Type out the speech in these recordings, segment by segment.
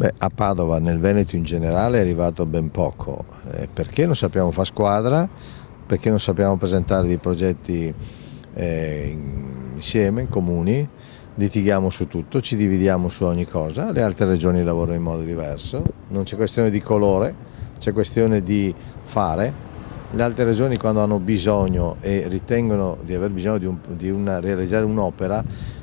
Beh, a Padova, nel Veneto in generale, è arrivato ben poco, perché non sappiamo fare squadra, perché non sappiamo presentare dei progetti insieme, in comuni, litighiamo su tutto, ci dividiamo su ogni cosa, le altre regioni lavorano in modo diverso, non c'è questione di colore, c'è questione di fare. Le altre regioni quando hanno bisogno e ritengono di aver bisogno realizzare un'opera,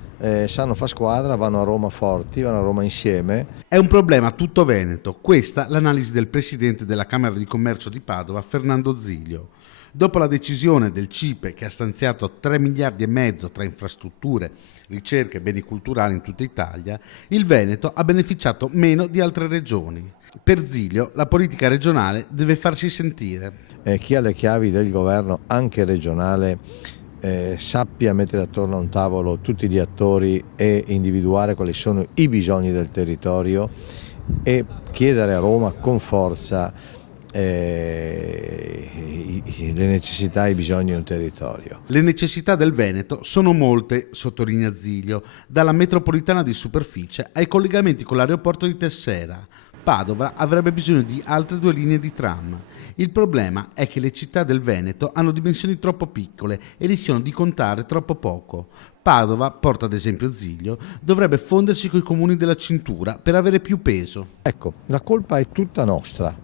sanno fare squadra, vanno a Roma forti, vanno a Roma insieme. È un problema tutto veneto. Questa l'analisi del presidente della Camera di Commercio di Padova, Fernando Zilio. Dopo la decisione del CIPE che ha stanziato 3 miliardi e mezzo tra infrastrutture, ricerca e beni culturali in tutta Italia, il Veneto ha beneficiato meno di altre regioni. Per Zilio la politica regionale deve farsi sentire. Chi ha le chiavi del governo anche regionale sappia mettere attorno a un tavolo tutti gli attori e individuare quali sono i bisogni del territorio e chiedere a Roma con forza le necessità e i bisogni di un territorio. Le necessità del Veneto sono molte, sottolinea Zilio, dalla metropolitana di superficie ai collegamenti con l'aeroporto di Tessera. Padova avrebbe bisogno di altre 2 linee di tram. Il problema è che le città del Veneto hanno dimensioni troppo piccole e rischiano di contare troppo poco. Padova, porta ad esempio Zilio, dovrebbe fondersi coi comuni della cintura per avere più peso. Ecco, la colpa è tutta nostra.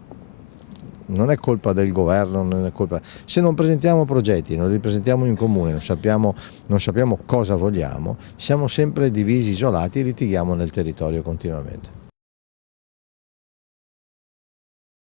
Non è colpa del governo, non è colpa. Se non presentiamo progetti, non li presentiamo in comune, non sappiamo cosa vogliamo, siamo sempre divisi, isolati e litighiamo nel territorio continuamente.